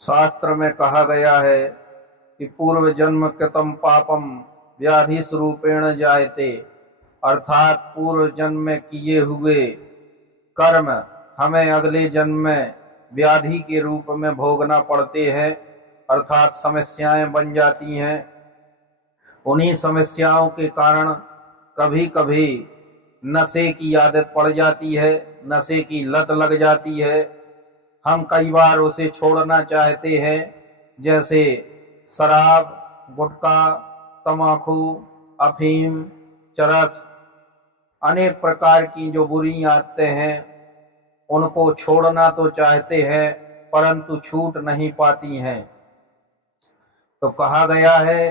शास्त्र में कहा गया है कि पूर्व जन्म कृतम पापम व्याधि स्वरूपेण जायते, अर्थात पूर्व जन्म में किए हुए कर्म हमें अगले जन्म में व्याधि के रूप में भोगना पड़ते हैं, अर्थात समस्याएं बन जाती हैं। उन्हीं समस्याओं के कारण कभी कभी नशे की आदत पड़ जाती है, नशे की लत लग जाती है। हम कई बार उसे छोड़ना चाहते हैं, जैसे शराब, गुटखा, तम्बाकू, अफीम, चरस, अनेक प्रकार की जो बुरी आदतें हैं उनको छोड़ना तो चाहते हैं परंतु छूट नहीं पाती हैं। तो कहा गया है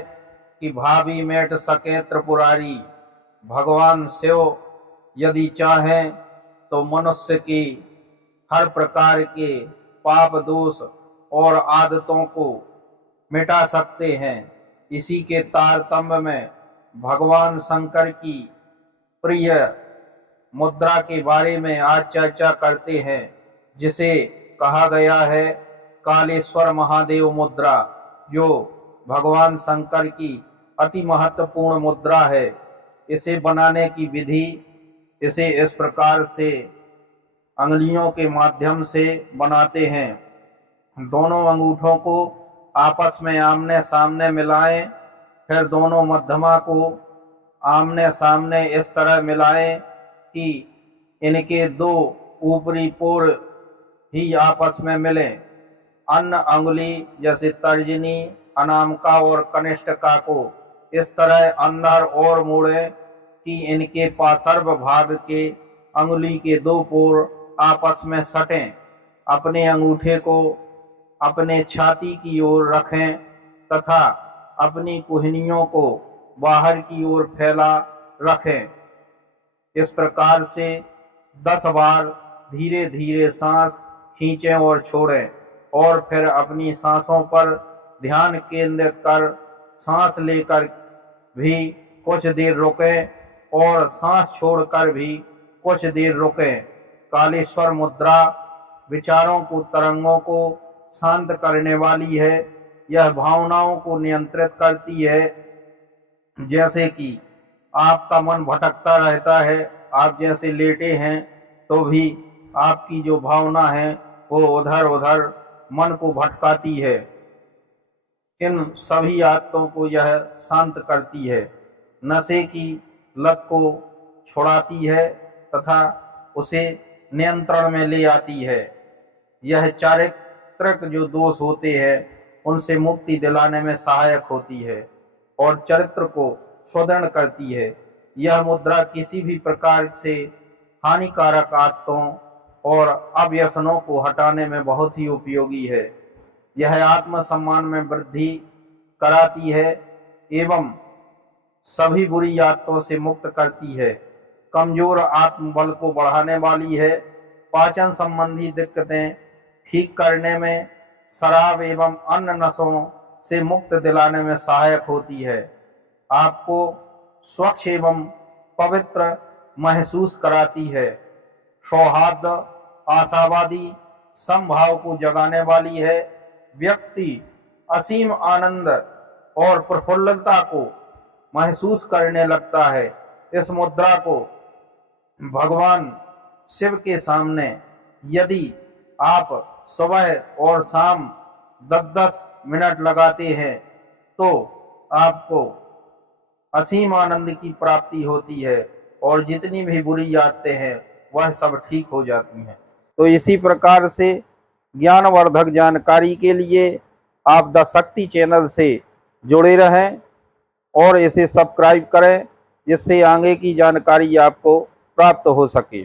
कि भावी मेट सके त्रिपुरारी, भगवान शिव यदि चाहें तो मनुष्य की हर प्रकार के पाप दोष और आदतों को मिटा सकते हैं। इसी के तारतम्य में भगवान शंकर की प्रिय मुद्रा के बारे में आज चर्चा करते हैं, जिसे कहा गया है कालेश्वर महादेव मुद्रा, जो भगवान शंकर की अति महत्वपूर्ण मुद्रा है। इसे बनाने की विधि, इसे इस प्रकार से अंगुलियों के माध्यम से बनाते हैं। दोनों अंगूठों को आपस में आमने सामने मिलाएं, फिर दोनों मध्यमा को आमने सामने इस तरह मिलाएं कि इनके दो ऊपरी पोर ही आपस में मिलें। अन्य अंगुली जैसे तर्जनी, अनामिका और कनिष्ठिका को इस तरह अंदर और मोड़ें कि इनके पार्श्व भाग के अंगुली के दो पोर आपस में सटें। अपने अंगूठे को अपने छाती की ओर रखें तथा अपनी कुहनियों को बाहर की ओर फैला रखें। इस प्रकार से 10 बार धीरे धीरे सांस खींचें और छोड़ें, और फिर अपनी सांसों पर ध्यान केंद्रित कर सांस लेकर भी कुछ देर रुकें और सांस छोड़कर भी कुछ देर रुकें। कालेश्वर मुद्रा विचारों को, तरंगों को शांत करने वाली है। यह भावनाओं को नियंत्रित करती है। जैसे कि आपका मन भटकता रहता है, आप जैसे लेटे हैं तो भी आपकी जो भावना है वो उधर उधर मन को भटकाती है। इन सभी आदतों को यह शांत करती है, नशे की लत को छुड़ाती है तथा उसे नियंत्रण में ले आती है। यह चारित्रिक जो दोष होते हैं उनसे मुक्ति दिलाने में सहायक होती है और चरित्र को सुदृढ़ करती है। यह मुद्रा किसी भी प्रकार से हानिकारक आदतों और अव्यसनों को हटाने में बहुत ही उपयोगी है। यह आत्मसम्मान में वृद्धि कराती है एवं सभी बुरी आदतों से मुक्त करती है। कमजोर आत्मबल को बढ़ाने वाली है। पाचन संबंधी दिक्कतें ठीक करने में, शराब एवं अन्य नशों से मुक्त दिलाने में सहायक होती है। आपको स्वच्छ एवं पवित्र महसूस कराती है। सौहार्द, आशावादी समभाव को जगाने वाली है। व्यक्ति असीम आनंद और प्रफुल्लता को महसूस करने लगता है। इस मुद्रा को भगवान शिव के सामने यदि आप सुबह और शाम 10-10 मिनट लगाते हैं तो आपको असीम आनंद की प्राप्ति होती है और जितनी भी बुरी आदतें हैं वह सब ठीक हो जाती हैं। तो इसी प्रकार से ज्ञानवर्धक जानकारी के लिए आप द शक्ति चैनल से जुड़े रहें और इसे सब्सक्राइब करें, जिससे आगे की जानकारी आपको प्राप्त हो सके।